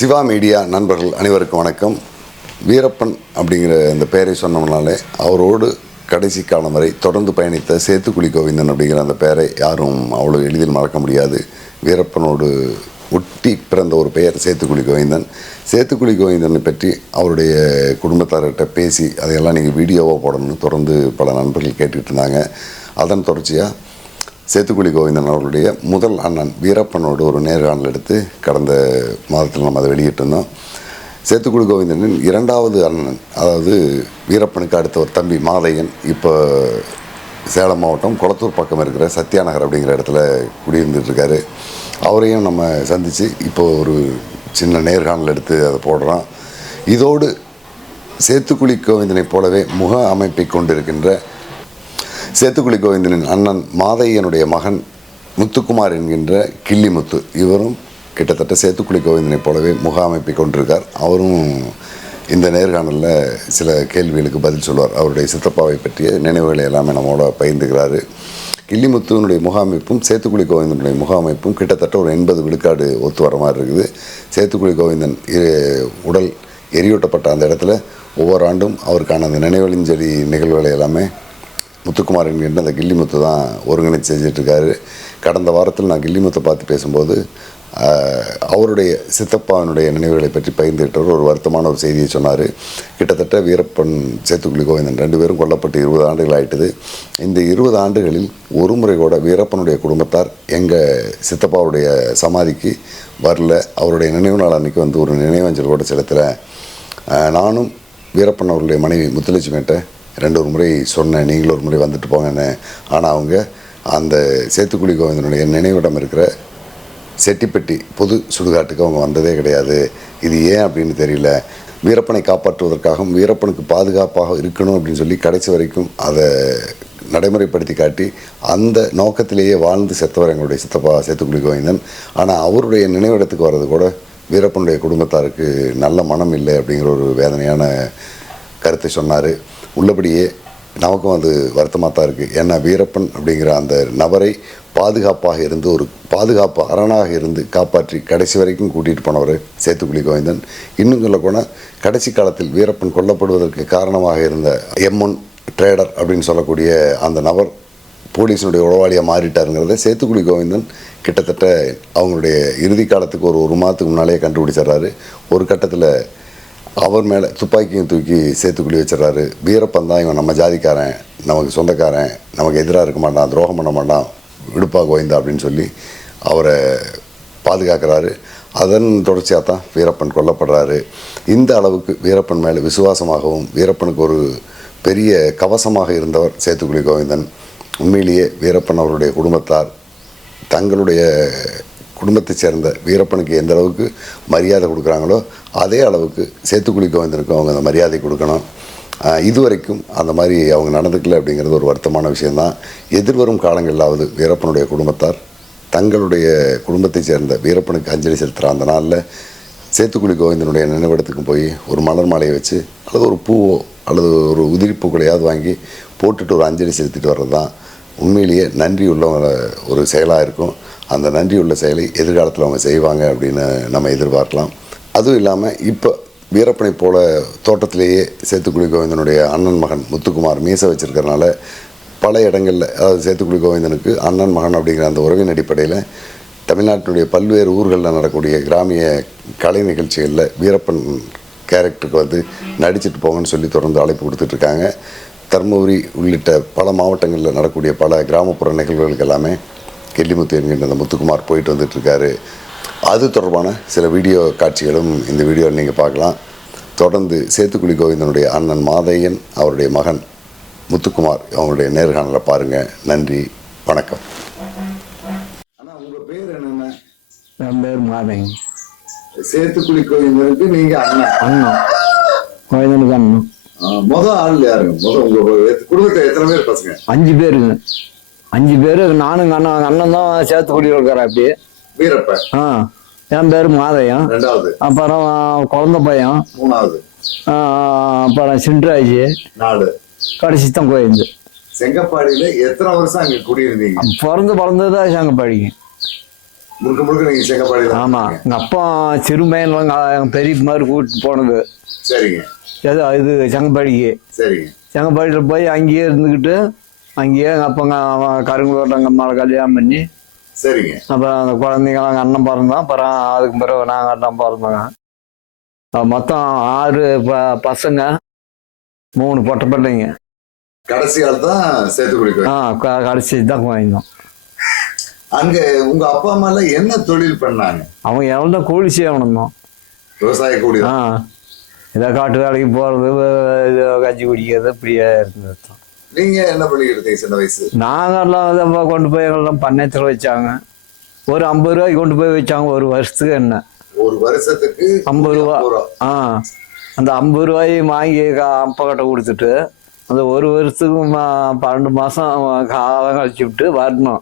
Siva media நண்பர்கள் அனைவருக்கும் வணக்கம். வீரப்பன் அப்படிங்கிற இந்த பெயரை சொன்னோம்னாலே அவரோடு கடைசி காலம் வரை தொடர்ந்து பயணித்த சேத்துக்குழி கோவிந்தன் அப்படிங்கிற அந்த பெயரை யாரும் அவ்வளோ எளிதில் மறக்க முடியாது. வீரப்பனோடு ஒட்டி பிறந்த ஒரு பெயர் சேத்துக்குழி கோவிந்தன். சேத்துக்குழி கோவிந்தனை பற்றி அவருடைய குடும்பத்தார்கிட்ட பேசி அதையெல்லாம் நீங்கள் வீடியோவாக போடணும்னு தொடர்ந்து பல நண்பர்கள் கேட்டுக்கிட்டு இருந்தாங்க. அதன் தொடர்ச்சியாக சேத்துக்குழி கோவிந்தன் அவர்களுடைய முதல் அண்ணன் வீரப்பனோடு ஒரு நேர்காணல் எடுத்து கடந்த மாதத்தில் நம்ம அதை வெளியிட்டிருந்தோம். சேத்துக்குழி கோவிந்தனின் இரண்டாவது அண்ணன், அதாவது வீரப்பனுக்கு அடுத்த ஒரு தம்பி மாதையன், இப்போ சேலம் மாவட்டம் கொளத்தூர் பக்கம் இருக்கிற சத்யாநகர் அப்படிங்கிற இடத்துல குடியிருந்துட்டுருக்காரு. அவரையும் நம்ம சந்தித்து இப்போ ஒரு சின்ன நேர்காணல் எடுத்து அதை போடுறோம். இதோடு சேத்துக்குழி கோவிந்தனை போலவே முக அமைப்பை கொண்டிருக்கின்ற சேத்துக்குழி கோவிந்தனின் அண்ணன் மாதையனுடைய மகன் முத்துக்குமார் என்கின்ற கிள்ளிமுத்து, இவரும் கிட்டத்தட்ட சேத்துக்குழி கோவிந்தனை போலவே முக அமைப்பை கொண்டிருக்கார். அவரும் இந்த நேர்காணலில் சில கேள்விகளுக்கு பதில் சொல்வார். அவருடைய சித்தப்பாவை பற்றிய நினைவுகளை எல்லாமே நம்மளோட பகிர்ந்துக்கிறாரு. கிள்ளிமுத்துவனுடைய முக அமைப்பும் சேத்துக்குழி கோவிந்தனுடைய முக அமைப்பும் கிட்டத்தட்ட ஒரு 80 விழுக்காடு ஒத்து வர மாதிரி இருக்குது. சேத்துக்குழி கோவிந்தன் உடல் எரியூட்டப்பட்ட அந்த இடத்துல ஒவ்வொரு ஆண்டும் அவருக்கான அந்த நினைவழிஞ்சலி நிகழ்வுகளை எல்லாமே முத்துக்குமார் என்கின்ற அந்த கிள்ளிமுத்து தான் ஒருங்கிணைத்து செஞ்சிட்ருக்காரு. கடந்த வாரத்தில் நான் கிள்ளிமுத்தை பார்த்து பேசும்போது அவருடைய சித்தப்பாவினுடைய நினைவுகளை பற்றி பகிர்ந்துகிட்டவர் ஒரு வருத்தமான ஒரு செய்தியை சொன்னார். கிட்டத்தட்ட வீரப்பன் சேத்துக்குழி கோவிந்தன் 2 பேரும் கொல்லப்பட்டு 20 ஆண்டுகள் ஆயிட்டுது. இந்த 20 ஆண்டுகளில் ஒரு முறை கூட வீரப்பனுடைய குடும்பத்தார் எங்கள் சித்தப்பாவுடைய சமாதிக்கு வரல. அவருடைய நினைவு நாள் அன்றைக்கி வந்து ஒரு நினைவஞ்சல் கூட செலுத்தலை. நானும் வீரப்பன் அவருடைய மனைவி முத்துலட்சுமிகிட்ட 2 முறை சொன்னேன், நீங்களும் ஒரு முறை வந்துட்டு போங்கன்னு. ஆனால் அவங்க அந்த சேத்துக்குழி கோவிந்தனுடைய நினைவிடம் இருக்கிற செட்டிப்பட்டி பொது சுடுகாட்டுக்கு அவங்க வந்ததே கிடையாது. இது ஏன் அப்படின்னு தெரியல. வீரப்பனை காப்பாற்றுவதற்காகவும் வீரப்பனுக்கு பாதுகாப்பாக இருக்கணும் அப்படின்னு சொல்லி கடைசி வரைக்கும் அதை நடைமுறைப்படுத்தி காட்டி அந்த நோக்கத்திலேயே வாழ்ந்து செத்தவர் எங்களுடைய சித்தப்பா சேத்துக்குழி கோவிந்தன். ஆனால் அவருடைய நினைவிடத்துக்கு வர்றது கூட வீரப்பனுடைய குடும்பத்தாருக்கு நல்ல மனம் இல்லை அப்படிங்கிற ஒரு வேதனையான கருத்தை சொன்னார். உள்ளபடியே நமக்கும் அது வருத்தமாக தான் இருக்குது. ஏன்னா வீரப்பன் அப்படிங்கிற அந்த நபரை பாதுகாப்பாக இருந்து ஒரு பாதுகாப்பு அரணாக இருந்து காப்பாற்றி கடைசி வரைக்கும் கூட்டிகிட்டு போனவர் சேத்துக்குழி கோவிந்தன். இன்னும் சொல்லப்போனால் கடைசி காலத்தில் வீரப்பன் கொல்லப்படுவதற்கு காரணமாக இருந்த M1 ட்ரேடர் அப்படின்னு சொல்லக்கூடிய அந்த நபர் போலீஸினுடைய உளவாளியாக மாறிட்டாருங்கிறத சேத்துக்குழி கோவிந்தன் கிட்டத்தட்ட அவங்களுடைய இறுதி காலத்துக்கு ஒரு மாதத்துக்கு முன்னாலே கண்டுபிடிச்சிட்றாரு. ஒரு கட்டத்தில் அவர் மேலே துப்பாக்கியும் தூக்கி சேத்துக்குழி வச்சிடறாரு. வீரப்பன் தான் இவன் நம்ம ஜாதிக்காரன், நமக்கு சொந்தக்காரன், நமக்கு எதிராக இருக்க மாட்டான், துரோகம் பண்ண மாட்டான், விடுப்பா கோவிந்தா அப்படின்னு சொல்லி அவரை பாதுகாக்கிறாரு. அதன் தொடர்ச்சியாக தான் வீரப்பன் கொல்லப்படுறாரு. இந்த அளவுக்கு வீரப்பன் மேலே விசுவாசமாகவும் வீரப்பனுக்கு ஒரு பெரிய கவசமாக இருந்தவர் சேத்துக்குழி கோவிந்தன். உண்மையிலேயே வீரப்பன் அவருடைய குடும்பத்தார் தங்களுடைய குடும்பத்தைச் சேர்ந்த வீரப்பனுக்கு எந்த அளவுக்கு மரியாதை கொடுக்குறாங்களோ அதே அளவுக்கு சேத்துக்குழி கோவிந்தனுக்கும் அவங்க அந்த மரியாதை கொடுக்கணும். இதுவரைக்கும் அந்த மாதிரி அவங்க நடந்துக்கல அப்படிங்கிறது ஒரு வருத்தமான விஷயந்தான். எதிர்வரும் காலங்களிலாவது வீரப்பனுடைய குடும்பத்தார் தங்களுடைய குடும்பத்தைச் சேர்ந்த வீரப்பனுக்கு அஞ்சலி செலுத்துகிற அந்த நாளில் சேத்துக்குழி கோவிந்தனுடைய நினைவிடத்துக்கு போய் ஒரு மலர் மாலையை வச்சு அல்லது ஒரு பூவோ அல்லது ஒரு உதிரி பூக்களையாவது வாங்கி போட்டுட்டு ஒரு அஞ்சலி செலுத்திட்டு வர்றது தான் உண்மையிலேயே நன்றி உள்ளவங்க ஒரு செயலாக இருக்கும். அந்த நன்றி உள்ள செயலை எதிர்காலத்தில் அவங்க செய்வாங்க அப்படின்னு நம்ம எதிர்பார்க்கலாம். அதுவும் இல்லாமல் இப்போ வீரப்பனை போல தோட்டத்திலேயே சேத்துக்குழி கோவிந்தனுடைய அண்ணன் மகன் முத்துக்குமார் மீசை வச்சுருக்கிறனால பல இடங்களில், அதாவது சேத்துக்குழி கோவிந்தனுக்கு அண்ணன் மகன் அப்படிங்கிற அந்த உறவின் அடிப்படையில் தமிழ்நாட்டினுடைய பல்வேறு ஊர்களில் நடக்கக்கூடிய கிராமிய கலை நிகழ்ச்சிகளில் வீரப்பன் கேரக்டருக்கு வந்து நடிச்சிட்டு போங்கன்னு சொல்லி தொடர்ந்து அழைப்பு கொடுத்துட்ருக்காங்க. தர்மபுரி உள்ளிட்ட பல மாவட்டங்களில் நடக்கக்கூடிய பல கிராமப்புற நிகழ்வுகளுக்கு எல்லாமே கிள்ளிமுத்து என்கின்ற அந்த முத்துக்குமார் போயிட்டு வந்துட்டுருக்காரு. அது தொடர்பான சில வீடியோ காட்சிகளும் இந்த வீடியோவில் நீங்கள் பார்க்கலாம். தொடர்ந்து சேத்துக்குழி கோவிந்தனுடைய அண்ணன் மாதையன் அவருடைய மகன் முத்துக்குமார் அவங்களுடைய நேர்காணலை பாருங்கள். நன்றி, வணக்கம். ஆனால் உங்கள் பேர் என்னென்ன? என் பேர் மாதையன். சேத்துக்குழி கோவிந்தனுக்கு நீங்கள் அண்ணன் கோவிந்தனுக்கு அண்ணன். மொதல் ஆள் யாருங்க? உங்கள் குடும்பத்தில் எத்தனை பேர் பசங்க? 5 பேருங்க. 5 பேரு. நானும் அண்ணன் தான் சேத்துக்குடி இருக்கிறேன். அப்படி வீரப்பன். என் பேரு மாதையன். 2வது. அப்புறம் குழந்தை பையன் 3வது. அப்புறம் சின்ராஜ் 4. கடைசி தான் கோயிந்து. செங்கப்பாடியில எத்தனை வருஷம் அங்க குடியிருந்தீங்க? பிறந்ததுதான் செங்கப்பாடிக்கு. முழுக்க முழுக்க நீங்க செங்கப்பாடி ஆமா, எங்க அப்பா சிறுமையெல்லாம் எங்க பெரிய மாதிரி கூப்பிட்டு போனது. சரிங்க. இது செங்கப்பாடிக்கு. சரிங்க. செங்கப்பாடியில் போய் அங்கேயே இருந்துக்கிட்டு அங்கேயே எங்கள் அப்பங்க கருங்கோட்டை எங்கள் அம்மாவை கல்யாணம் பண்ணி. சரிங்க. அப்புறம் அந்த குழந்தைங்களாம் எங்கள் அண்ணன் பிறந்தோம். அப்புறம் அதுக்கு பிறகு நாங்கள் அண்ணன் பிறந்தோங்க. மொத்தம் 6 பசங்க, 3 பொட்டை பிள்ளைங்க. கடைசி ஆள் தான் சேத்துக்குழி. கடைசி தான் வாங்கினோம். அங்க உங்க அப்பா அம்மா எல்லாம் என்ன தொழில் பண்ணாங்க? அவங்க எவ்வளோ கூலி செய்யணும் தான். விவசாய கூலி. இதை காட்டு வேலைக்கு போகிறது, இது கஞ்சி குடிக்கிறது, இப்படியே இருந்தது. நீங்க என்ன பண்ணிக்கிட்டு சின்ன வயசு? நாங்கெல்லாம் கொண்டு போய் எங்கெல்லாம் பண்ணையத்தில் வச்சாங்க. ஒரு 50 ரூபாய்க்கு கொண்டு போய் வச்சாங்க ஒரு வருஷத்துக்கு. என்ன ஒரு வருஷத்துக்கு 50 ரூபா. அந்த 50 ரூபாயும் வாங்கி அப்பா கிட்ட கொடுத்துட்டு அந்த ஒரு வருஷத்துக்கு 12 மாதம் காலம் கழிச்சு விட்டு வரணும்.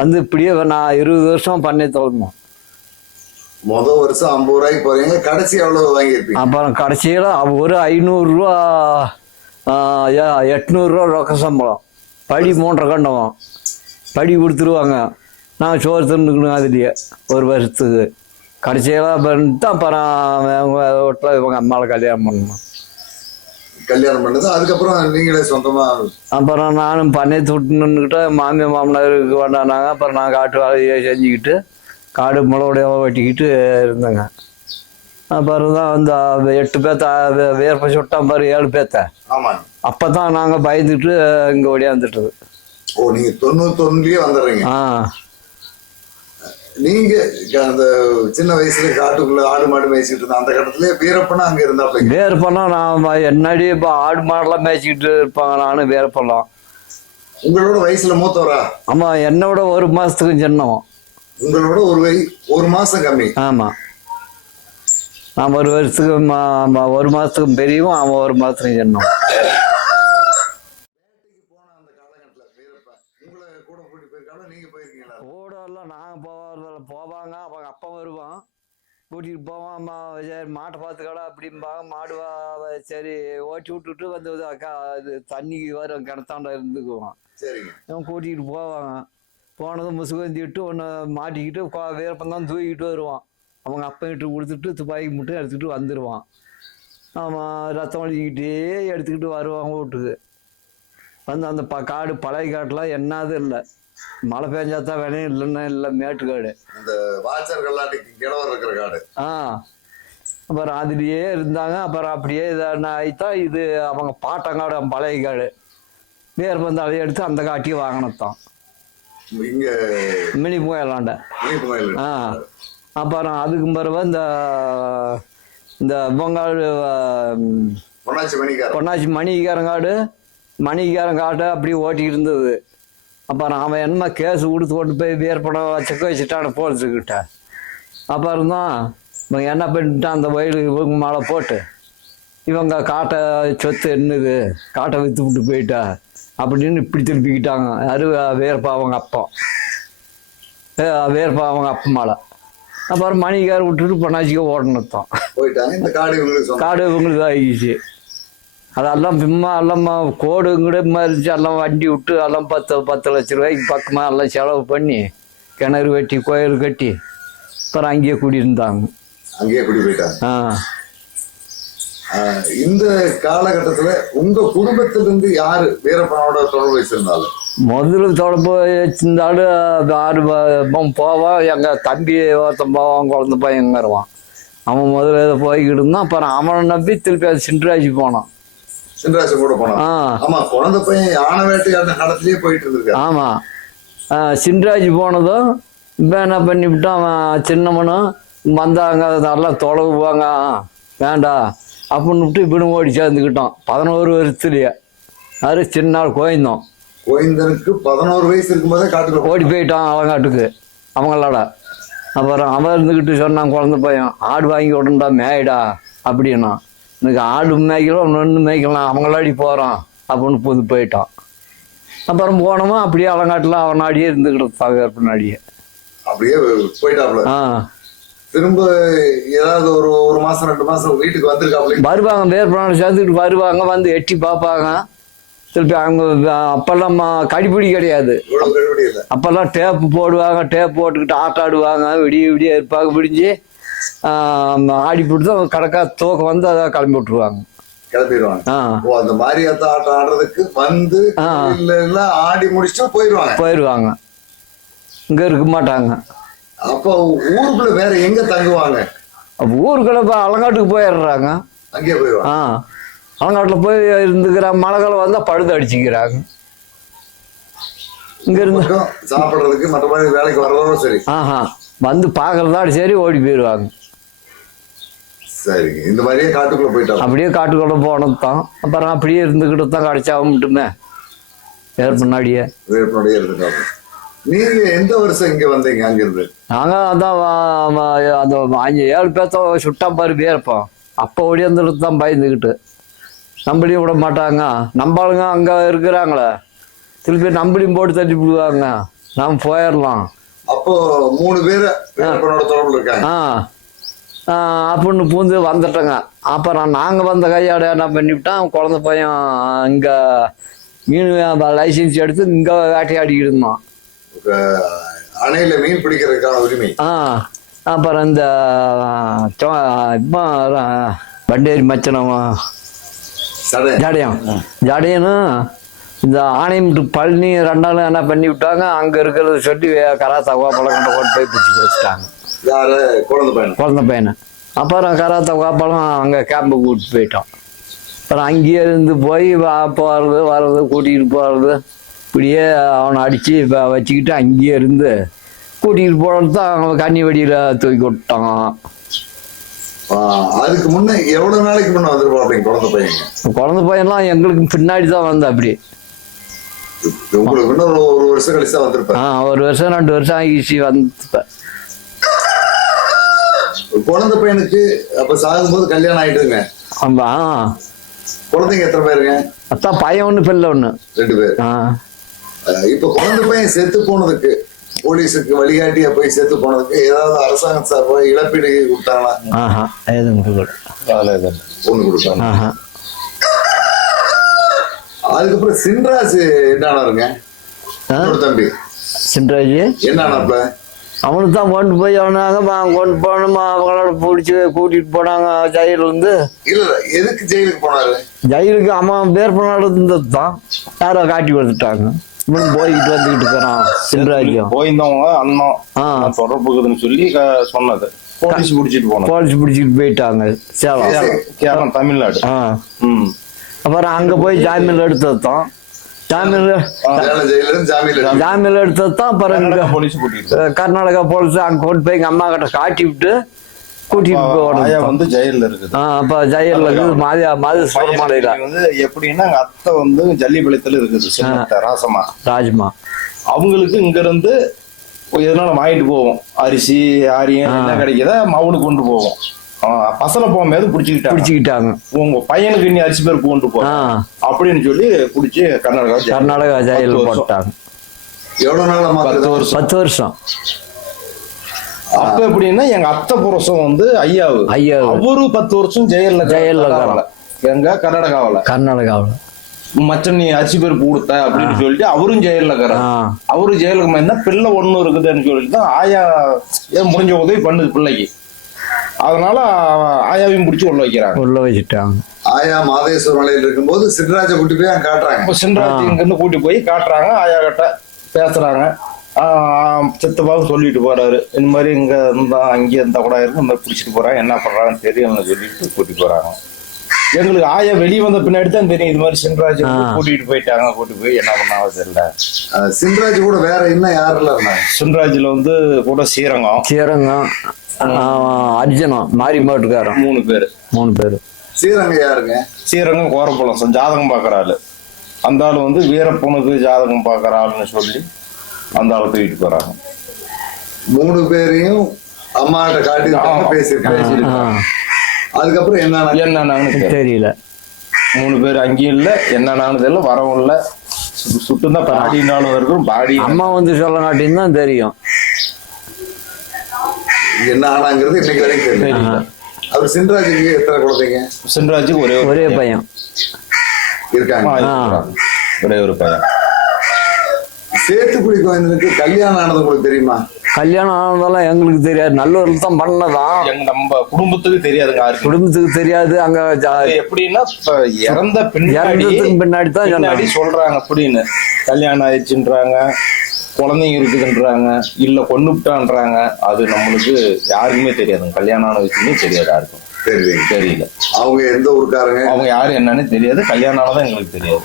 வந்து இப்படியே நான் 20 வருஷம் பண்ணி தொடரணும். முதல் வருஷம் 50 ரூபாய்க்கு போறீங்க, கடைசி எவ்வளவு வாங்கியிருப்பீங்க? அப்புறம் கடைசியில் ஒரு 500 ரூபா 800 ரூபா ரொக்க சம்பளம். படி 3.5 கண்டவம் படி கொடுத்துருவாங்க. நான் சோறு தின்னுக்கணும் அதுலேயே ஒரு வருஷத்துக்கு. கடைசியெல்லாம் பண்ணிட்டு அப்புறம் வீட்டில் இவங்க அம்மாவை கல்யாணம் பண்ணணும். கல்யாணம் பண்ணது அதுக்கப்புறம் நீங்களே சொந்தமா? அப்புறம் நானும் பண்ணையத்து விட்டுன்னுக்கிட்ட மாமனாருக்கு வேண்டானாங்க. அப்புறம் நான் காட்டு வேலையை செஞ்சுக்கிட்டு காடு முளவுடைய வெட்டிக்கிட்டு இருந்தேங்க. அப்புறம் தான் இந்த 8 பேத்த வேர்ப்பை சுட்டான் பாரு, 7 பேத்த. அப்போ தான் நாங்கள் பயந்துட்டு இங்கே ஓடியாந்துட்டுது. ஓ, நீங்கள் 91லயே வந்துடுறீங்க. நீங்க அந்த சின்ன வயசுல காட்டுக்குள்ள ஆடு மாடு மேய்ச்சிட்டு இருந்த அந்த கட்டத்துல வீரப்பனா அங்க இருந்தா? வீரப்பனா நான் என்னடி இப்ப ஆடு மாடெல்லாம் மேய்ச்சிக்கிட்டு இருப்பாங்க. நானும் வீரப்பெல்லாம். உங்களோட வயசுல மூத்தவரா? ஆமா, என்னோட 1 மாசத்துக்கு சின்னவன். உங்களோட ஒரு மாசம் கம்மி? ஆமா, நான் 1 வருஷத்துக்கு 1 மாசத்துக்கு பெரியவன், அவன் 1 மாசத்துக்கு சின்னவன். போவாங்க, அவங்க அப்பா வருவான், கூட்டிகிட்டு போவான். அம்மா சரி மாட்டை பார்த்துக்கடா அப்படிம்பாங்க. மாடு சரி ஓட்டி விட்டுட்டு வந்து இது தண்ணிக்கு வரும், கிணத்தாண்ட இருந்துக்குவான். இவன் கூட்டிகிட்டு போவாங்க. போனதும் முசுகந்திட்டு ஒன்று மாட்டிக்கிட்டு வீரப்பந்தான் தூக்கிட்டு வருவான். அவங்க அப்பங்கிட்ட கொடுத்துட்டு துப்பாக்கி மட்டும் எடுத்துக்கிட்டு வந்துடுவான். ஆமாம், ரத்தம் வலிக்கிட்டே எடுத்துக்கிட்டு வருவாங்க வீட்டுக்கு. வந்து அந்த காடு பழைய காட்டுலாம் என்னது இல்லை, மழை பெஞ்சாதான் வேணும், இல்லைன்னா இல்லை மேட்டுக்காடு. இந்த வாச்சர் கல்லாட்டிக்கு கிழவர் இருக்கிற காடு. அப்புறம் அதுலேயே இருந்தாங்க. அப்புறம் அப்படியே இதான ஆயிட்டா இது அவங்க பாட்டங்காடு பழைய காடு. வேறு வந்து அதை எடுத்து அந்த காட்டியும் வாங்கினத்தான் இங்க மினி புயலாண்ட. அப்புறம் அதுக்கு பிறகு இந்த பொங்காடு பொன்னாச்சி மணிக்காரங்காடு மணிக்காரங்காட்டை அப்படி ஓட்டிக்கிட்டு இருந்தது. அப்புறம் அவன் என்னமா கேஸு கொடுத்து கொண்டு போய் வீரப்படம் செக்க வச்சுட்டான போலீஸுக்கிட்ட. அப்புறம் தான் இவங்க என்ன பண்ணிட்டான், அந்த வயலுக்கு இவங்க மேலே போட்டு இவங்க காட்டை சொத்து என்னது, காட்டை விற்று விட்டு போயிட்டா அப்படின்னு இப்படி திருப்பிக்கிட்டாங்க. யாரு? வீரப்பா அவங்க அப்பா. வீரப்பா அவங்க அப்பா மேலே. அப்புறம் மணிக்கார விட்டுட்டு பொன்னாச்சிக்க ஓடணுத்தான் காடு இவங்களுக்கு ஆகிடுச்சு. அதெல்லாம் பிம்மா எல்லாம் கோடு இங்கிட்ட இருந்துச்சு. எல்லாம் வண்டி விட்டு எல்லாம் 10 லட்ச ரூபாய்க்கு பக்கமாக எல்லாம் செலவு பண்ணி கிணறு வெட்டி கோயில் கட்டி அப்புறம் அங்கேயே குடியிருந்தாங்க. அங்கேயே குடி போயிட்டாங்க. இந்த காலகட்டத்தில் உங்க குடும்பத்திலிருந்து யாரு வீரப்பனோட தொடர்பு வச்சிருந்தாலும்? முதல்ல தொடர்பு வச்சிருந்தாலும் 6 போவான். எங்கள் தம்பி ஒருத்தன் போவான், குழந்த பையன் வருவான். அவன் முதல்ல இதை போய்கிட்டு இருந்தான். அப்புறம் அவனை நம்பி திருப்பி அது சின்ராஜி போனான். சின்ராஜ் கூட போனான். ஆமா, குழந்தை பையன் யானை வேட்டையாட காலத்திலேயே போயிட்டு இருந்திருக்கான். ஆமா, சின்ராஜ் போனதும் இப்போ என்ன பண்ணிவிட்டான், அவன் சின்னவனும் வந்தாங்க, நல்லா தொலைவுவாங்க வேண்டாம் அப்படின்னு விட்டு இப்படி ஓடி சேர்ந்துக்கிட்டான். 11 வருஷத்துலயே. அது சின்ன நாள் கோயந்தோம். கோயந்தனுக்கு 11 வயசு இருக்கும்போதே காட்டுக்கு ஓடி போயிட்டான் அவங்காட்டுக்கு அவங்களோட. அப்புறம் அவன் இருந்துக்கிட்டு சொன்னான், குழந்த பையன் ஆடு வாங்கி விடண்டா மேயிடா அப்படின்னா. எனக்கு ஆடு மேய்க்கலாம், ஒன்று மேய்க்கலாம், அவங்களாடி போகிறான் அப்படின்னு போயிட்டான். அப்புறம் போனோமா அப்படியே அவங்காட்டில் அவனாடியே இருந்துக்கிட்டு பின்னாடியே அப்படியே போயிட்டாப்ல. திரும்ப ஏதாவது ஒரு மாசம் 2 மாசம் வீட்டுக்கு வந்திருக்காப்ல. வருவாங்க, வேறு சேர்ந்துக்கிட்டு வருவாங்க, வந்து எட்டி பார்ப்பாங்க. திருப்பி அவங்க அப்பெல்லாம் கடிப்பிடி கிடையாது. இவ்வளவு கழுவடி இல்லை. அப்பெல்லாம் டேப்பு போடுவாங்க, டேப் போட்டுக்கிட்டு ஆட்டாடுவாங்க, விடிய விடிய இருப்பாங்க. விடிஞ்சு ஆடி போட்டு தான் கணக்கா தூக்கம் வந்து அதை கிளம்பி விட்டுருவாங்க. கிளம்பிடுவாங்க. அந்த மாரியாத்தா ஆட்டம் ஆடுறதுக்கு வந்து எல்லாம் ஆடி முடிச்சுட்டு போயிடுவாங்க. இங்க இருக்க மாட்டாங்க. அப்போ ஊருக்குள்ள வேற எங்க தங்குவாங்க? ஊருக்குள்ள அலங்காட்டுக்கு போயிடுறாங்க. அங்கே போயிடுவாங்க. அலங்காட்டுல போய் இருந்துக்கிறாங்க. மழை காலம் வந்தா பழுது அடிச்சுக்கிறாங்க. இங்க இருந்து சாப்பிடுறதுக்கு மற்ற மாதிரி வேலைக்கு வர்றதோட சரி. வந்து பாக்குறதா சரி ஓடி போயிடுவாங்க. சரி, இந்த மாதிரியே காட்டுக்குள்ள போயிட்டாங்க. அப்படியே காட்டுக்குள்ள போனது தான். அப்புறம் அப்படியே இருந்துகிட்டு தான் கிடைச்சாவும் மட்டுமே முன்னாடியே இருந்துட்டாங்க. நீங்க எந்த வருஷம் இங்க வந்தீங்க? அங்கிருந்து நாங்க அதான் அந்த 5-7 பேர்த்த சுட்டா பாரு வீரப்போம். அப்போ ஓடியாந்துட்டு தான் பயந்துக்கிட்டு நம்பளையும் விட மாட்டாங்க. நம்பாளுங்க அங்க இருக்கிறாங்களே, திருப்பி நம்பளையும் போட்டு தட்டி விடுவாங்க. நாம போயிடலாம். அப்போ 3 பேர் தொடர்புல இருக்காங்க. அப்படின்னு பூந்து வந்துட்டோங்க. அப்புறம் நாங்கள் வந்த கையாட என்ன பண்ணிவிட்டோம், குழந்தை பையன் இங்கே மீன் லைசன்ஸ் எடுத்து இங்கே வேட்டையாடிக்கிட்டு இருந்தோம். அணையில மீன் பிடிக்கிறதுக்கான உரிமை. அப்புறம் இந்த இப்போ பண்டேரி மச்சனம் ஜடையனும் இந்த ஆணையம்ட்டு பழனி 2 நாளும் என்ன பண்ணி விட்டாங்க. அங்கே இருக்கிறத சொல்லி கராத்தா கோபாலம் கொண்டு போய் பிடிச்சி வச்சுட்டாங்க. குழந்தை பையனை. அப்புறம் கராத்தா கோபாலம் அங்கே கேம்புக்கு கூப்பிட்டு போயிட்டோம். அப்புறம் அங்கேயே இருந்து போய் போகிறது வர்றது கூட்டிகிட்டு போகிறது இப்படியே அவனை அடித்து வச்சுக்கிட்டு அங்கேயே இருந்து கூட்டிகிட்டு போகிறது தான் அவங்க கன்னி வெடியில் தூக்கி விட்டாங்க. அதுக்கு முன்னே எவ்வளவு நாளைக்கு முன்னே வந்துருப்போம்? குழந்தை பையன்லாம் எங்களுக்கு பின்னாடி தான் வந்து அப்படி உங்களுக்கு இன்னும் 1 வருஷம் கழிச்சு தான் வந்திருப்பேன். 1 வருஷம் 2 வருஷம் ஆகிடுச்சு வந்துப்பேன். குழந்தை பையனுக்கு அப்ப சாகும்போது கல்யாணம் ஆயிட்டுங்க. ஆமா. குழந்தைங்க எத்தனை பேருங்க? அத்தான் பையன் 1 பிள்ளை 1. 2 பேர். இப்ப குழந்தை பையன் செத்து போனதுக்கு போலீஸுக்கு வழிகாட்டியா போய் செத்து போனதுக்கு ஏதாவது அரசாங்கம் சார்பாக இழப்பீடு கொடுத்தாங்களா? ஒண்ணு கொடுத்தாங்க. அதுக்கப்புறம் சின்ராஜ் என்னானாருங்க? தம்பி சின்ராஜ் என்னானாப்ல? அவனுக்கு தான் கொண்டு போய் கொண்டு போனோமா அவங்களோட பிடிச்சி கூட்டிட்டு போனாங்க ஜெயில இருந்து. இல்ல எதுக்கு ஜெயிலுக்கு போனாரு? ஜெயிலுக்கு அவன் பேர் பண்ணாடு இருந்தது தான் யாரோ காட்டி கொடுத்துட்டாங்க. போய்கிட்டு வந்துகிட்டு இருக்கிறான் சின்ராஜ். போயிருந்தவங்க அண்ணன் தொடர்புக்குதுன்னு சொல்லி சொன்னது. போலீஸ் பிடிச்சிட்டு போயிட்டாங்க சேலம் தமிழ்நாடு. அப்புறம் அங்க போய் ஜாமீன் எடுத்ததான். ஜாமீன் எடுத்ததான். அப்புறம் கர்நாடகா போலீஸ் அங்க கொண்டு போய் எங்க அம்மா கிட்ட காட்டி விட்டு கூட்டிட்டு வந்து ஜெயில இருக்குது. அப்ப ஜெயில இருக்குது வந்து எப்படின்னா எங்க அத்தை வந்து ஜல்லிபாளையத்துல இருக்குது ராஜமா. அவங்களுக்கு இங்க இருந்து எதனால வாங்கிட்டு போவோம், அரிசி ஆரியம் என்ன கிடைக்குதா மவுனுக்கு கொண்டு போவோம். பசல போகும்போது பிடிச்சிக்கிட்டாங்க. உங்க பையனுக்கு இனி அரிசி பேர் கொண்டு போ அப்படின்னு சொல்லி பிடிச்சி கர்நாடகா ஜெயில போட்டாங்க. எவ்வளவு நாள்? 10 வருஷம். அப்ப எப்படின்னா எங்க அத்தை புருஷன் வந்து ஐயாவு அவரு 10 வருஷம் ஜெயில எங்க கர்நாடகாவில மச்சன் நீ அரிசி பருப்பு கொடுத்த அப்படின்னு சொல்லிட்டு அவரும் ஜெயில அவரு ஜெயிலுக்கு என்ன பிள்ளை 1 இருக்குதுன்னு சொல்லிட்டு தான் ஆயா முடிஞ்ச உதவி பண்ணுது பிள்ளைக்கு. அதனால ஆயாவையும் பிடிச்சி உள்ள வச்சுட்டாங்க. ஆயா மாதேஸ்வர மலையில இருக்கும்போது சின்ராஜை கூட்டி போய் காட்டுறாங்க. சின்ராஜ் இங்க இருந்து கூட்டி போய் காட்டுறாங்க. ஆயா கிட்ட பேசுறாங்க. சித்தப்பாவும் சொல்லிட்டு போறாரு, இந்த மாதிரி இங்க இருந்தா அங்கேயே இருந்தா கூட இருக்கு, இந்த மாதிரி பிடிச்சிட்டு போறாங்க, என்ன பண்றாங்கன்னு தெரியும் சொல்லிட்டு கூட்டிட்டு போறாங்க. எங்களுக்கு ஆயா வெளியே வந்த பின்னாடி தான் தெரியும் இது மாதிரி சின்ராஜ் கூட்டிட்டு போயிட்டாங்க. கூட்டி போய் என்ன பண்ணாலும் தெரியல. சின்ராஜ் கூட வேற இன்னும் யாரெல்லாம் இருந்தாங்க? சின்ராஜ்ல வந்து கூட ஸ்ரீரங்கம் அர்ஜுனம் மாறி மாட்டுக்காரன் 3 பேரு. ஸ்ரீரங்கம் யாருங்க? ஸ்ரீரங்கம் கோரப்பழம் ஜாதகம் பாக்குற ஆளு. அந்த ஆளு வந்து வீரப்பனுக்கு ஜாதகம் பாக்குற ஆளுன்னு சொல்லி அந்த ஆளை தூக்கிட்டு போறாங்க. 3 பேரையும் அம்மாட்ட காட்டி பேசிருக்காங்க. அதுக்கப்புறம் என்னன்னு தெரியல. 3 பேர் அங்கேயும் இல்ல, என்னன்னு தெரியல, வரவும் இல்ல. சுட்டுதான் பாடினாலும் இருக்கும். பாடி அம்மா வந்து சொல்ல காட்டின்னு தான் தெரியும் என்ன ஆனாங்கிறது இன்னைக்கு வரைக்கும் தெரியல. அவர் சின்ராஜுக்கு எத்தனை குழந்தைங்க? சின்ராஜுக்கு ஒரே பையன் இருக்காங்க. ஒரே ஒரு பையன். சேத்துக்குழி கோவிந்தனுக்கு கல்யாணம் ஆனது உங்களுக்கு தெரியுமா? கல்யாணம் ஆனதெல்லாம் எங்களுக்கு தெரியாது, நல்லூர்ல தான் பண்ணதான். நம்ம குடும்பத்துக்கு தெரியாதுங்க, குடும்பத்துக்கு தெரியாது. அங்க எப்படின்னா இறந்ததுக்கு பின்னாடி தான் சொல்றாங்க அப்படின்னு கல்யாணம் ஆயிடுச்சுன்றாங்க, குழந்தைங்க இருக்குதுன்றாங்க, இல்ல கொன்னுட்டான்றாங்க. அது நம்மளுக்கு யாருக்குமே தெரியாதுங்க, கல்யாணம் ஆன விஷயமே தெரியாது யாருக்கும். தெரியல அவங்க எந்த ஊருக்காரங்க, அவங்க யாரு என்னன்னு தெரியாது. கல்யாணம் ஆனதான் எங்களுக்கு தெரியாது.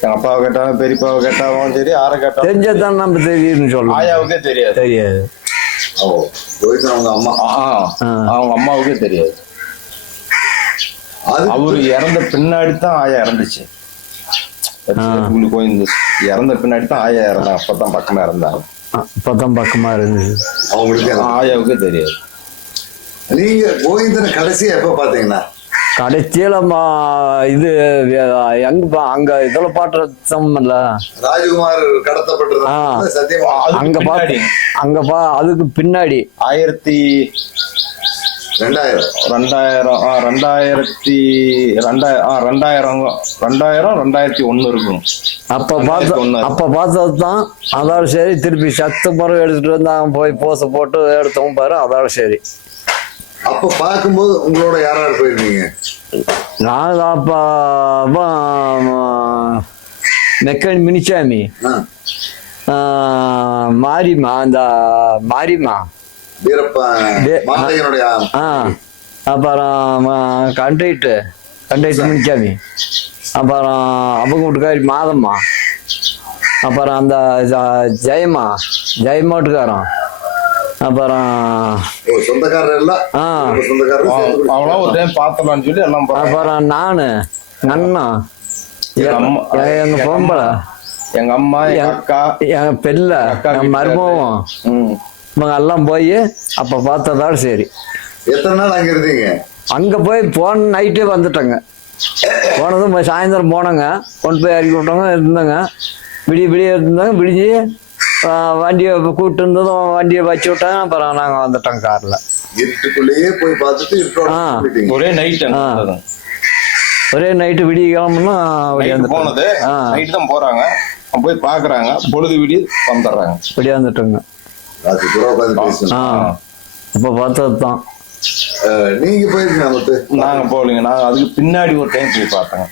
எங்க அப்பாவை கேட்டாலும் பெரியப்பாவை கேட்டாலும் சரி, யாரை கேட்டாலும் தெரிஞ்சதான் நம்ம தெரியுதுன்னு சொல்லலாம். ஆயாவுக்கே தெரியாது. தெரியாது. அவங்க அம்மா, அவங்க அம்மாவுக்கே தெரியாது. அவரு இறந்த பின்னாடி தான் ஆயா இறந்துச்சு. இறந்த பின்னாடி தான் ஆயா இறந்தாங்க. அப்பதான் பக்கமா இறந்தாங்க. அப்பதான் பக்கமா இருந்துச்சு. அவங்களுக்கு ஆயாவுக்கே தெரியாது. நீங்க கோவிந்தனை கடைசியா எப்ப பாத்தீங்கன்னா? கடைசியில இது எங்க அங்க இதுல பாட்டுல ராஜகுமார் கடத்தப்பட்டது சத்தியமா அங்க பாட்டு அங்க அதுக்கு பின்னாடி 2001 இருக்கும். அப்ப பார்த்ததுதான். அதோட சரி, திருப்பி சத்து மரம் எடுத்துட்டு வந்தாங்க, போய் போச போட்டு எடுத்தவங்க பாரு, அதோட சரி. அப்ப பாக்கும்போது உங்களோட யாராரு போயிருந்தீங்க? நான் அப்பா மெக்கன் மினிச்சாமி, மாரிமா, அந்த மாரிமா, அப்புறம் கண்ட்ரைட்டு மினிச்சாமி, அப்புறம் அவங்க வீட்டுக்காரி மாதம்மா, அப்புறம் அந்த ஜெயமாட்டுக்காரன், அப்புறம் அப்புறம் நானு அண்ணா, எங்க பொம்பளை, எங்க அம்மா, எங்க அக்கா, என் பெல்ல, என் மருமகம், இவங்க எல்லாம் போய் அப்ப பார்த்ததோட சரி. எத்தனை நாள் அங்க இருந்தீங்க? அங்க போய் போன நைட்டே வந்துட்டோங்க. போனதும் சாயந்தரம் போனோங்க, கொண்டு போய் இறக்கி விட்டவங்க இருந்தாங்க. விடிய இருந்தாங்க. விடிஞ்சு வண்டியை கூப்பிட்டு இருந்ததும் வண்டியை வச்சு விட்டாங்க. அப்புறம் நாங்க வந்துட்டோம் கார்ல. இருட்டுக்குள்ளேயே போய் பார்த்துட்டு ஒரே நைட்டு விடிய கிளம்புனா போனது நைட்டு தான் போறாங்க. போய் பாக்குறாங்க, பொழுது விடிய வந்துடுறாங்க. விடிய வந்துட்டோங்க. அப்ப பார்த்ததுதான். நீங்க போயிருக்கீங்க? நாங்க போகலீங்க. நாங்க அதுக்கு பின்னாடி ஒரு டைம் போய் பார்த்தோங்க.